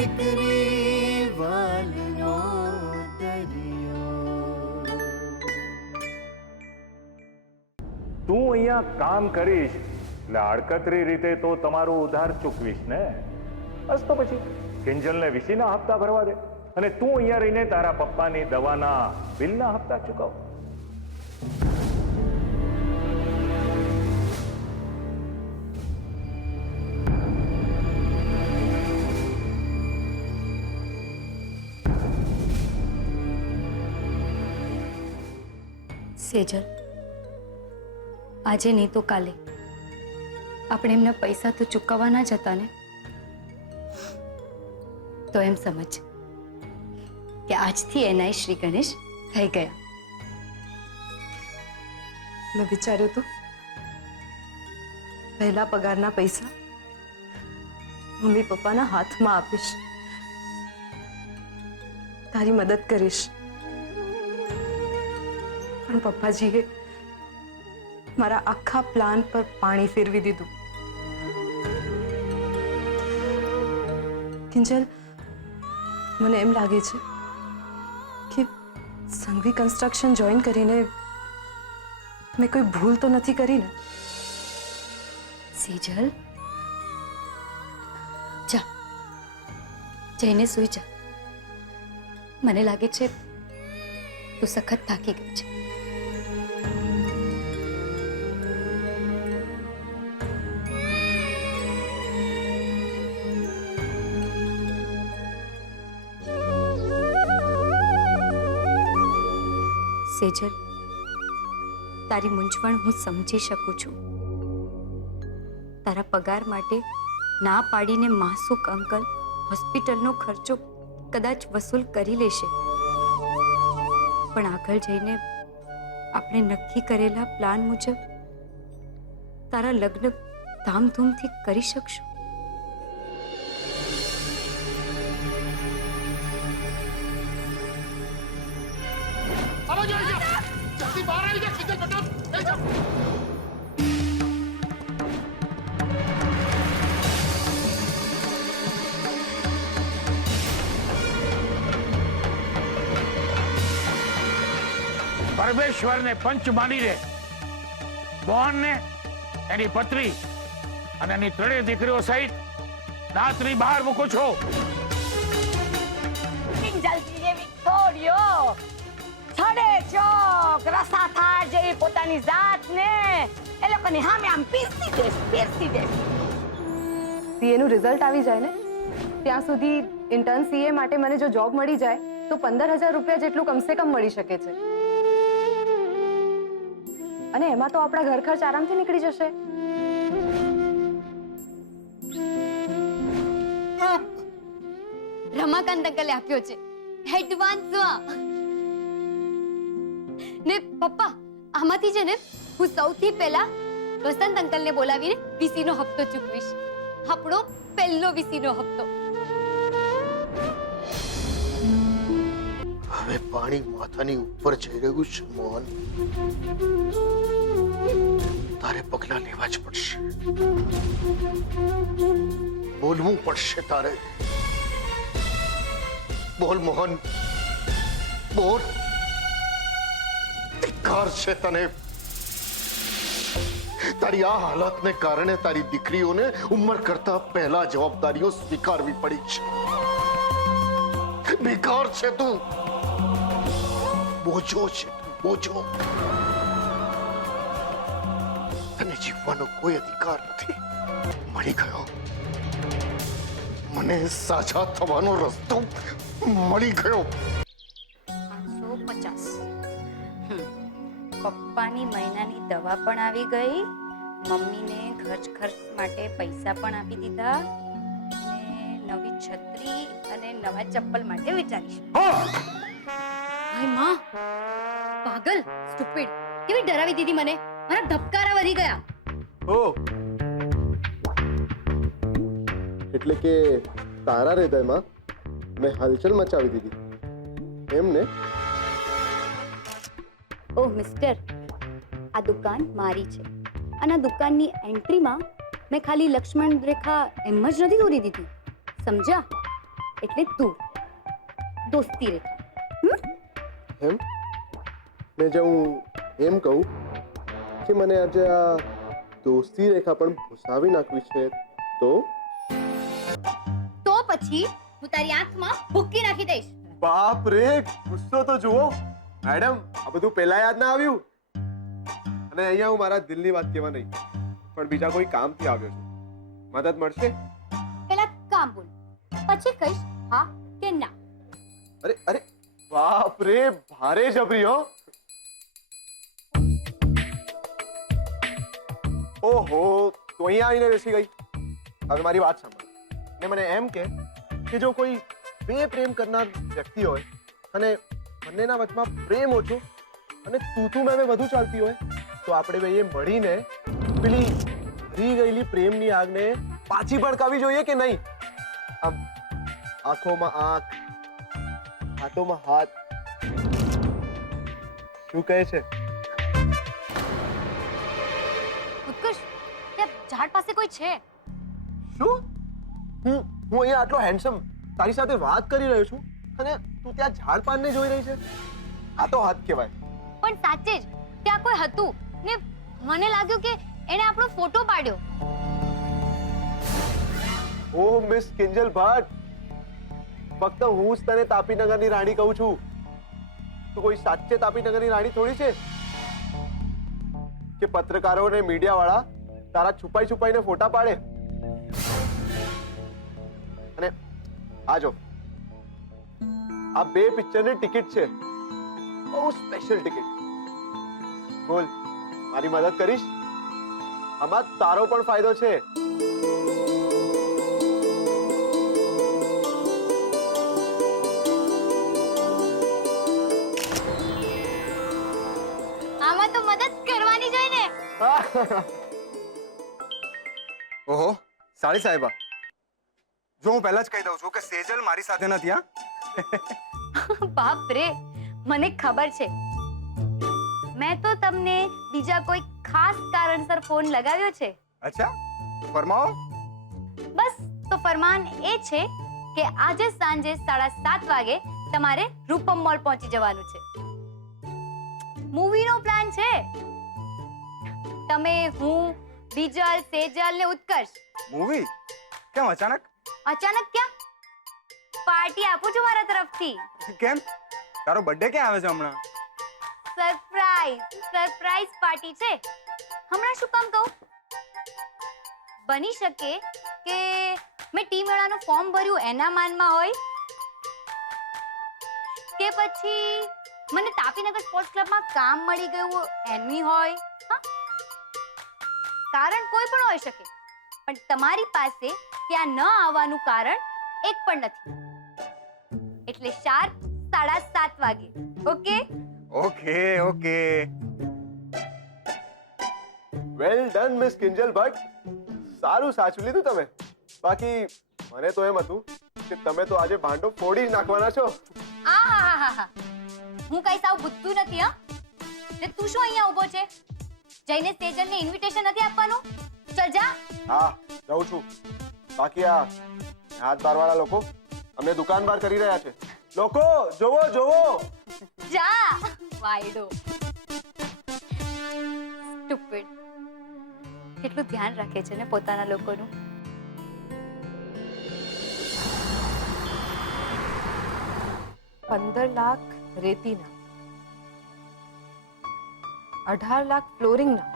દીકરી વાલનો દરિયો. તું અહીંયા કામ કરીશ એટલે આડકતરી રીતે તો તમારું ઉધાર ચૂકવીશ ને. બસ તો પછી કિંજલને વીસીના હપ્તા ભરવા દે અને તું અહીંયા રહીને તારા પપ્પાની દવાના બિલના હપ્તા ચૂકવ. સેજલ, આજે નહીં તો કાલે આપણે એમના પૈસા તો ચૂકવવાના જ હતા ને. તો એમ સમજ કે આજથી એનાય શ્રી ગણેશ થઈ ગયા. મેં વિચાર્યું હતું પહેલા પગારના પૈસા મમ્મી પપ્પાના હાથમાં આપીશ, તારી મદદ કરીશ. પણ પપ્પાજીએ મારા આખા પ્લાન પર પાણી ફેરવી દીધું. કિંજલ, મને એમ લાગે છે કે સંઘવી કન્સ્ટ્રક્શન જોઈન કરીને મેં કોઈ ભૂલ તો નથી કરી ને? સેજલ, જા જઈને સૂઈ જા. મને લાગે છે તું સખત થાકી ગઈ છે. સેજલ, તારી મૂંઝવણ હું સમજી શકું છું. તારા પગાર માટે ના પાડીને માસૂક અંકલ હોસ્પિટલનો ખર્ચો કદાચ વસૂલ કરી લેશે, પણ આગળ જઈને આપણે નક્કી કરેલા પ્લાન મુજબ તારા લગ્ન ધામધૂમથી કરી શકશું. પરમેશ્વરને પંચ માનીને મોહનને, એની પત્ની અને એની ત્રણેય દીકરીઓ સહિત રાત્રિ બહાર મૂકો છો. કિંજલજી જેવી છોડીઓ છડે ચોક રસા થાળ જેવી પોતાની જાતને એ લોકોની સામે આમ પીરસી દે. સીએ નું રિઝલ્ટ આવી જાય ને ત્યાં સુધી ઇન્ટર્ન સીએ માટે મને જો જોબ મળી જાય તો 15,000 રૂપિયા જેટલું કમસે કમ મળી શકે છે, અને એમાં તો આપણા ઘર ખર્ચ આરામથી નીકળી જશે. રમાકાંત અંકલે આપ્યો છે એડવાન્સમાં. ને પપ્પા, આમાંથી છે ને હું સૌથી પહેલા વસંત અંકલને બોલાવીને વીસીનો હપ્તો ચૂકવીશ. આપણો પહેલો વીસીનો હપ્તો. હવે પાણી માથાની ઉપર જઈ રહ્યું છે મોહન. તારે પગલા લેવા જ પડશે, બોલવું પડશે તારે. બોલ મોહન, બોલ. ધિક્કાર છે તને. તારી આ હાલતને કારણે તારી દીકરીઓને ઉંમર કરતા પહેલા જવાબદારીઓ સ્વીકારવી પડી છે. બેકાર છે તું, બોજો છે તું, બોજો. તને જીવવાનો કોઈ અધિકાર નથી. મળી ગયો મને સાજા થવાનો રસ્તો મળી ગયો. 550. પપ્પાની મહિનાની દવા પણ આવી ગઈ, મમ્મીને ખર્ચ માટે પૈસા પણ આપી દીધા, અને નવી છત્રી અને નવા ચપ્પલ માટે વિચારીશ. હાય માં, પાગલ, સ્ટુપિડ, કેવી ડરાવી દીધી મને. મારા ધબકારા વધી ગયા. ઓ એટલે કે તારા હૃદયમાં મેં હલચલ મચાવી દીધી એમ ને? ઓહ મિસ્ટર, આ દુકાન મારી છે અને આ દુકાનની એન્ટ્રીમાં મેં ખાલી લક્ષ્મણ રેખા એમ જ નથી દોરી દીધી, સમજ્યા? એટલે તું દોસ્તી રે. એમ ને જો હું એમ કહું કે મને આજે આ દોસ્તી રેખા પણ ભૂસાવી નાખવી છે તો પછી હું તારી આંખમાં ભૂકી નાખી દઈશ. બાપ રે, ગુસ્સો તો જુઓ મેડમ, આ બધું પહેલા યાદ ના આવ્યું. અને અહીંયા હું મારા દિલની વાત કહેવા નહીં પણ બીજા કોઈ કામથી આવ્યો છું. મદદ મળશે? પેલા કામ બોલ, પછી કહીશ હા કે ના. અરે અરે બાપ રે, ભારે જબરી હો. ઓહો, તો અહીંયા આવીને બેસી ગઈ. હવે મારી વાત સાંભળ ને મને એમ કે જો કોઈ બે પ્રેમ કરનાર વ્યક્તિ હોય અને બંનેના વચમાં પ્રેમ ઓછો અને તું મેં વધુ ચાલતી હોય તો આપણે બેય મળીને પેલી હરી ગયેલી પ્રેમની આગને પાછી ભડકાવી જોઈએ કે નહીં? આમ આંખોમાં આંખ, હાથોમાં હાથ. શું કહે છે? ઉત્કર્ષ, ત્યાં ઝાડ પાસે કોઈ છે? શું? હું અહીંયા આટલો હેન્ડસમ તારી સાથે વાત કરી રહ્યો છું અને તું ત્યાં ઝાડ પાનને જોઈ રહી છે? આ તો હદ કહેવાય. પણ સાચે જ ત્યાં કોઈ હતું ને મને લાગ્યું કે એને આપણો ફોટો પાડ્યો. ઓહ મિસ કિંજલ ભટ્ટ, ફક્ત હું જ તને તાપીનગરની રાણી કહું છું. તું કોઈ સાચે તાપીનગરની રાણી થોડી છે કે પત્રકારો અને મીડિયા વાળા તારા છુપાઈને ફોટા પાડે. અને આ જો, આ બે પિક્ચરની ટિકિટ છે, બહુ સ્પેશિયલ ટિકિટ. બોલ, મારી મદદ કરીશ? આમાં તારો પણ ફાયદો છે. આમાં તો મદદ કરવાની જોઈએ ને. ઓહો સાળી સાહેબા, જો હું પહેલા જ કહી દઉં છું કે સેજલ મારી સાથે નથી. હા બાપ રે, મને ખબર છે. મેં તો તમને બીજા કોઈ ખાસ કારણસર ફોન લગાવ્યો છે. અચ્છા, ફરમાવો. બસ તો ફરમાન એ છે કે આજે સાંજે 7:30 વાગે તમારે રૂપમ મોલ પહોંચી જવાનું છે. મૂવીનો પ્લાન છે. તમે, હું, બીજલ, સેજલ ને ઉત્કર્ષ. મૂવી? કેમ અચાનક? અચાનક ક્યાં? પાર્ટી આપું છું મારા તરફથી. કેમ? તારો બર્થડે ક્યાં આવે છે હમણાં? સરપ્રાઈઝ પાર્ટી છે. હમણાં શું કામ કહું? બની શકે કે મેં ટીમ વાળાનું ફોર્મ ભર્યું એના માનમાં હોય કે પછી મને તાપીનગર સ્પોર્ટ્સ ક્લબમાં કામ મળી ગયું એની હોય. હા, કારણ કોઈ પણ હોઈ શકે, પણ તમારી પાસે ત્યાં ન આવવાનું કારણ એક પણ નથી. એટલે શાર્પ 7:30 વાગે. Okay? Okay okay. Well done miss Kinjal Bhatt, સારું સાચું લીધું તમે. બાકી મને તો એમ હતું કે તમે તો આજે ભાંડો ફોડી જ નાખવાના છો. આહાહાહા, હું કઈ સાવ બુદ્ધુ નથી. હા, ને તું શું અહીંયા ઊભો છે? જઈને સેજલને ઇન્વિટેશન નથી આપવાનું? ચલ જા. હા, જાઉં છું. બાકી આ હાથ બારવાળા લોકો અમને દુકાન બહાર કરી રહ્યા છે. લોકો જોવો જોવો. જા વાયડો. સ્ટુપિડ. કેટલું ધ્યાન રાખે છે ને પોતાના લોકોનું. ₹15 લાખ રેતીના, 18 લાખ ફ્લોરિંગના,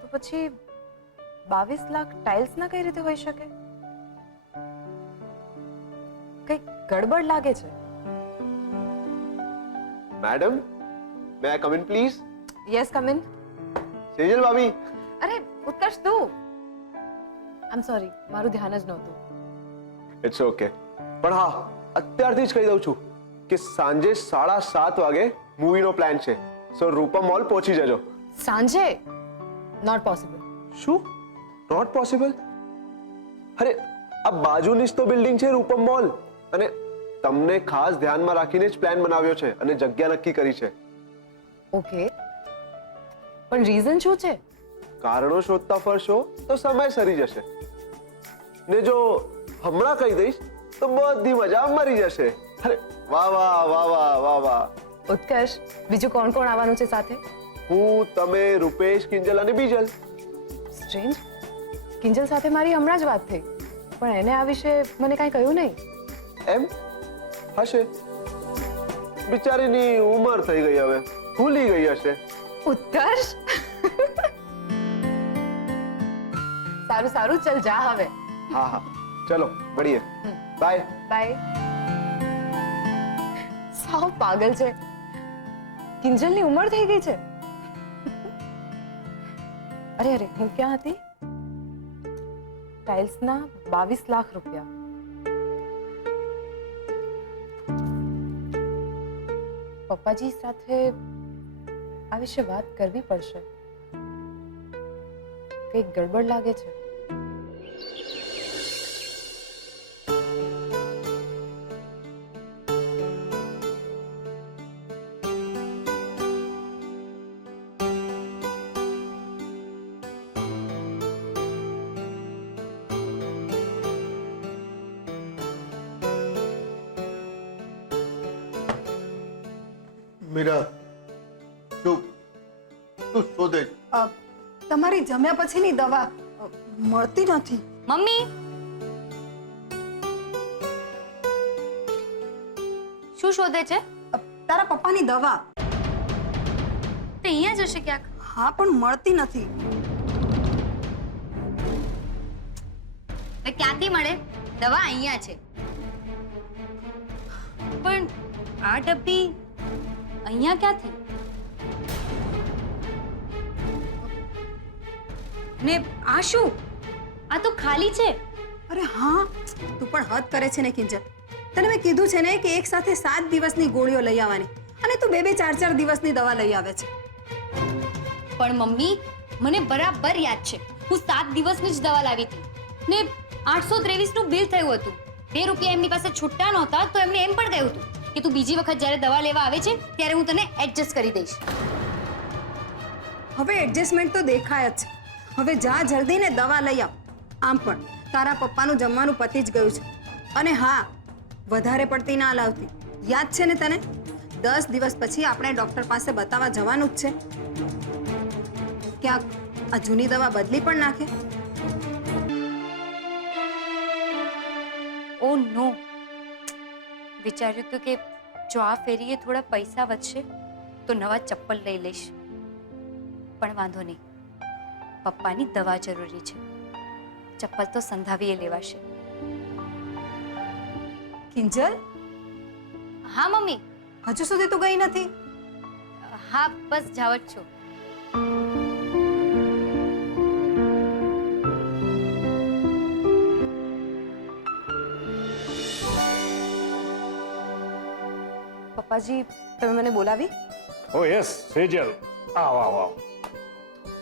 તો પછી 22 લાખ ટાઇલ્સના કઈ રીતે હોઈ શકે? કઈ ગડબડ લાગે છે. Madam, may I come in please? Yes, come in. Sejal ભાભી. અરે ઉત્કર્ષ, તું. આઈ એમ સોરી, મારું ધ્યાન જ નહોતું. It's okay. પણ હા, અત્યારથી જ કહી દઉં છું કે સાંજે 7:30 વાગે મૂવીનો પ્લાન છે. સો રૂપમ મોલ પહોંચી જજો. સાંજે? Not possible. શું નોટ પોસિબલ? અરે આ બાજુની જ તો બિલ્ડિંગ છે રૂપમ મોલ, અને તમને ખાસ ધ્યાનમાં રાખીને જ પ્લાન બનાવ્યો છે અને જગ્યા નક્કી કરી છે. ઓકે, પણ રીઝન શું છે? કારણો શોધતા ફરશો તો સમય સરી જશે. ને જો હમણાં કહી દઈશ તો બધી મજા મરી જશે. અરે વાહ વાહ વાહ વાહ વાહ વાહ. ઉત્કર્ષ, બીજું કોણ કોણ આવવાનું છે સાથે? હું, તમે, રૂપેશ, કિંજલ અને બીજલ. સ્ટ્રેન્જ, કિંજલ સાથે મારી હમણાં જ વાત થઈ, પણ એને આ વિશે મને કાંઈ કહ્યું નહીં. એમ હશે, બિચારીની ઉંમર થઈ ગઈ, હવે ભૂલી ગઈ હશે. ઉત્કર્ષ, સારું સારું, ચલ જા હવે. હા હા, ચલો મળીએ. બાય. બાય. સાવ પાગલ છે. કિંજલની ઉંમર થઈ ગઈ છે. અરે અરે, હું ક્યાં હતી? ટાઇલ્સના 22 લાખ રૂપિયા. પપ્પાજી સાથે આ વિશે વાત કરવી પડશે. કંઈક ગડબડ લાગે છે. મીરા, તું શોધે છે. તમારી જમ્યા પછીની દવા મળતી નથી. મમ્મી, શું શોધે છે? તારા પપ્પાની દવા. તે અહીંયા જ હશે ક્યાંક. હા, પણ મળતી નથી. તે ક્યાંથી મળે? દવા અહીંયા છે. પણ આ ડબ્બી અહીંયા ક્યાંથી? ને આ શું? આ તો ખાલી છે. અરે હા, તું પણ હદ કરે છે ને કિંજલ. તને મેં કીધું છે ને કે એક સાથે 7 દિવસની ગોળીઓ લઈ આવવાની, અને તું 2-2, 4-4 દિવસની દવા લઈ આવે છે. પણ મમ્મી, મને બરાબર યાદ છે, હું 7 દિવસની જ દવા લાવી હતી ને 823 નું બિલ થયું હતું. 2 રૂપિયા એમની પાસે છૂટા નહોતા, તો એમને એમ પણ કહ્યું હતું કે તું બીજી વખત જ્યારે દવા લેવા આવે છે ત્યારે હું તને એડજસ્ટ કરી દઈશ. હવે એડજસ્ટમેન્ટ તો દેખાય જ છે. હવે જા જલ્દી ને દવા લઈ આવ. આમ પણ તારા પપ્પાનું જમવાનું પતી જ ગયું છે. અને હા, વધારે પડતી ના લાવતી. યાદ છે ને તને? 10 દિવસ પછી આપણે ડોક્ટર પાસે બતાવવા જવાનું જ છે. ક્યાંક આ જૂની દવા બદલી પણ નાખે. ઓ નો, વિચાર્યું હતું કે જો આ ફેરીએ થોડા પૈસા વધશે તો નવા ચપ્પલ લઈ લઈશ, પણ વાંધો નહીં, પપ્પાની દવા જરૂરી છે. ચપ્પલ તો સંધાવીએ લેવાશે. કિંજલ, હા મમ્મી. હજુ સુધી તું ગઈ નથી? હા, બસ જાવ જ છું. પપ્પાજી, તમે મને બોલાવી? ઓ યસ સેજલ, આવ આવ આવ.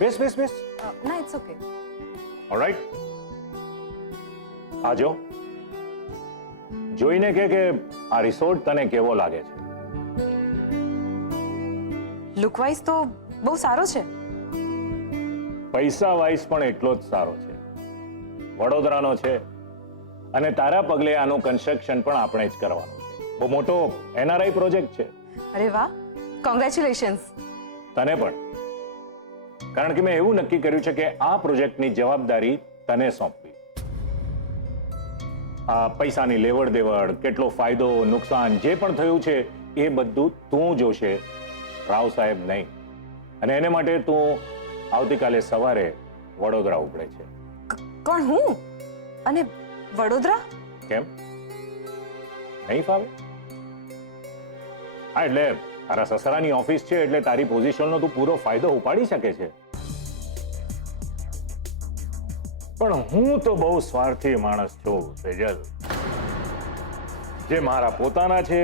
બેસ બેસ બેસ. ના, ઇટ્સ ઓકે. ઓલરાઈટ. આજો જોઈને કે આ રિસોર્ટ તને કેવો લાગે છે? લુક વાઇઝ તો બહુ સારો છે. પૈસા વાઇઝ પણ એટલો જ સારો છે. વડોદરાનો છે અને તારા પગલે આનું કન્સ્ટ્રક્શન પણ આપણે જ કરવાનું છે. બહુ મોટો NRI પ્રોજેક્ટ છે. અરે વાહ, કોંગ્રેચ્યુલેશન્સ. તને પણ, કારણ કે મેં એવું નક્કી કર્યું છે કે આ પ્રોજેક્ટની જવાબદારી તને સોંપવી. આ પૈસાની લેવડ દેવડ, કેટલો ફાયદો નુકસાન જે પણ થયું છે એ બધું તું જોશે, રાવ સાહેબ નહીં. અને એને માટે તું આવતીકાલે સવારે વડોદરા ઉપડે છે. કોણ, હું? અને વડોદરા? કેમ નહીં ફાવે? હા, એટલે તારા સસરાની ઓફિસ છે એટલે તારી પોઝિશનનો તું પૂરો ફાયદો ઉપાડી શકે છે. પણ હું તો બહુ સ્વાર્થી માણસ છું સેજલ. જે મારા પોતાના છે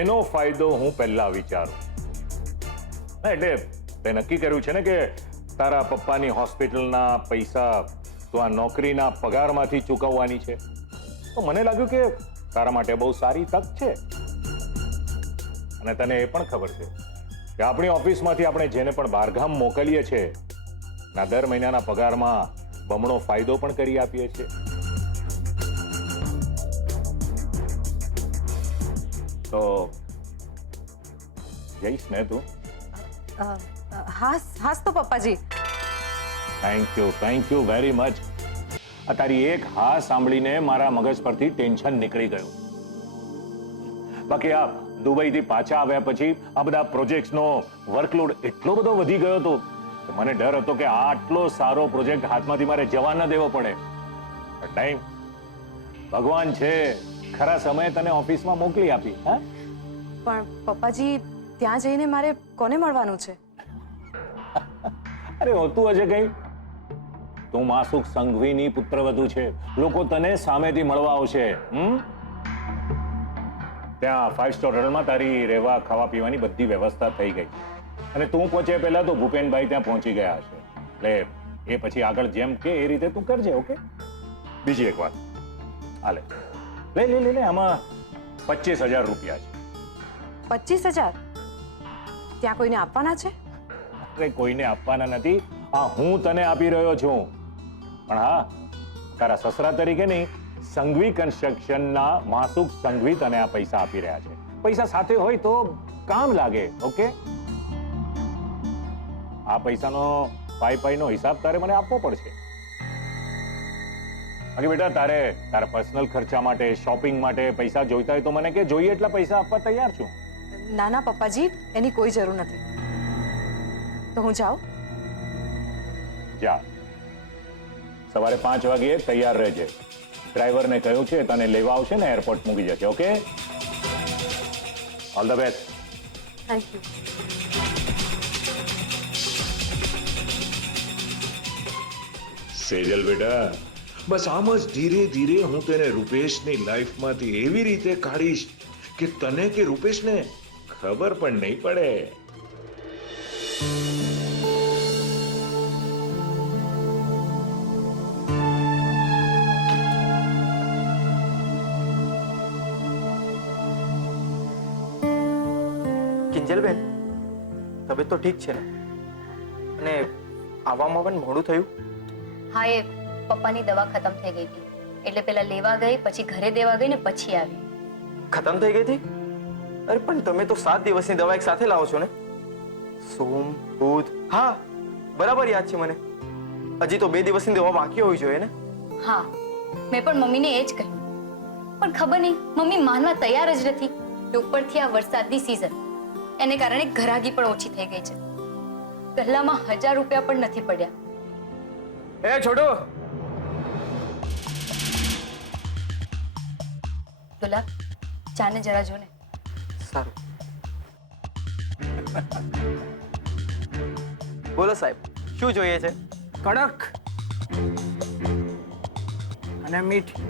એનો ફાયદો હું પહેલા વિચારું. એટલે તે નક્કી કર્યું છે ને કે તારા પપ્પાની હોસ્પિટલના પૈસા તું આ નોકરીના પગારમાંથી ચૂકવવાની છે. તો મને લાગ્યું કે તારા માટે બહુ સારી તક છે. અને તને એ પણ ખબર છે કે આપણી ઓફિસમાંથી આપણે જેને પણ બહારગામ મોકલીએ છીએ ના દર મહિનાના પગારમાં બમણો ફાયદો પણ કરી આપીએ છીએ. તો જઈશ ને તું? હાસ તો પપ્પાજી. Thank you very much. આ તારી એક હા સાંભળીને મારા મગજ પરથી ટેન્શન નીકળી ગયું. બાકી આ દુબઈથી પાછા આવ્યા પછી આ બધા પ્રોજેક્ટ્સનો વર્કલોડ એટલો બધો વધી ગયો હતો કે મને ડર હતો કે આટલો સારો પ્રોજેક્ટ હાથમાંથી મારે જવા ન દેવો પડે. પણ નહીં, ભગવાન છે, ખરા સમયે તને ઓફિસમાં મોકલી આપી. હા, પણ પપ્પાજી ત્યાં જઈને મારે કોને મળવાનું છે? અરે હોતું હશે કઈ. તું માસુક સંઘવીની પુત્રવધુ છે, લોકો તને સામેથી મળવા આવશે. ત્યાં 5 સ્ટાર હોટલમાં તારી રહેવા ખાવા પીવાની બધી વ્યવસ્થા થઈ ગઈ અને તું પહોંચે પહેલા તો ભૂપેનભાઈ ત્યાં પહોંચી ગયા હશે. એટલે એ પછી આગળ જેમ કે એ રીતે તું કરજે. ઓકે? બીજી એક વાત, હાલે લે આમાં 25,000 રૂપિયા છે. 25,000? ત્યાં કોઈને આપવાના છે? અરે કોઈને આપવાના નથી, આ હું તને આપી રહ્યો છું. પણ હા, તારા સસરા તરીકે નહીં, સંઘવી કન્સ્ટ્રક્શનના માસુક સંઘવી તને આ પૈસા આપી રહ્યા છે. પૈસા સાથે હોય તો કામ લાગે. ઓકે? આ પૈસાનો પાઈનો હિસાબ તારે મને આપવો પડશે. બાકી બેટા, તારા પર્સનલ ખર્ચા માટે, શોપિંગ માટે પૈસા જોઈતા હોય તો મને કે, જોઈએ એટલા પૈસા આપવા તૈયાર છું. ના પપ્પાજી, એની કોઈ જરૂર નથી. તો હું જાઉં? જા, સવારે 5 વાગે તૈયાર રહેજે. ડ્રાઈવરને કહ્યું છે તને લેવા આવશે ને એરપોર્ટ મૂકી જશે. Okay? All the best. Thank you. Sejal બેટા, બસ આમ જ ધીરે ધીરે હું તેને રૂપેશની લાઈફમાંથી એવી રીતે કાઢીશ કે તને કે રૂપેશને ખબર પણ નહીં પડે. કિંજલબેન, તબિયત તો ઠીક છે ને? અને આવવામાં પણ મોડું થયું? હા, એ પપ્પાની દવા ખતમ થઈ ગઈ હતી એટલે પેલા લેવા ગઈ, પછી ઘરે દેવા ગઈ ને પછી આવી. ખતમ થઈ ગઈ હતી? અરે પણ તમે તો 7 દિવસની દવા એક સાથે લાવો છો ને? સોમ, બુધ, હા બરાબર યાદ છે મને. હજી તો 2 દિવસની દવા બાકી હોવી જોઈએ ને? હા, મેં પણ મમ્મીને એ જ કહ્યું, પણ ખબર નહીં મમ્મી માનવા તૈયાર જ નથી. ઉપરથી આ વરસાદની સિઝન, એને કારણે ઘરાગી પણ ઓછી થઈ ગઈ છે. પહેલામાં 1000 રૂપિયા પણ નથી પડ્યા. એ છોટુ, દુલા, ચાને જરા જો ને. સારું. બોલો સાહેબ, શું જોઈએ છે? કડક અને મીઠી.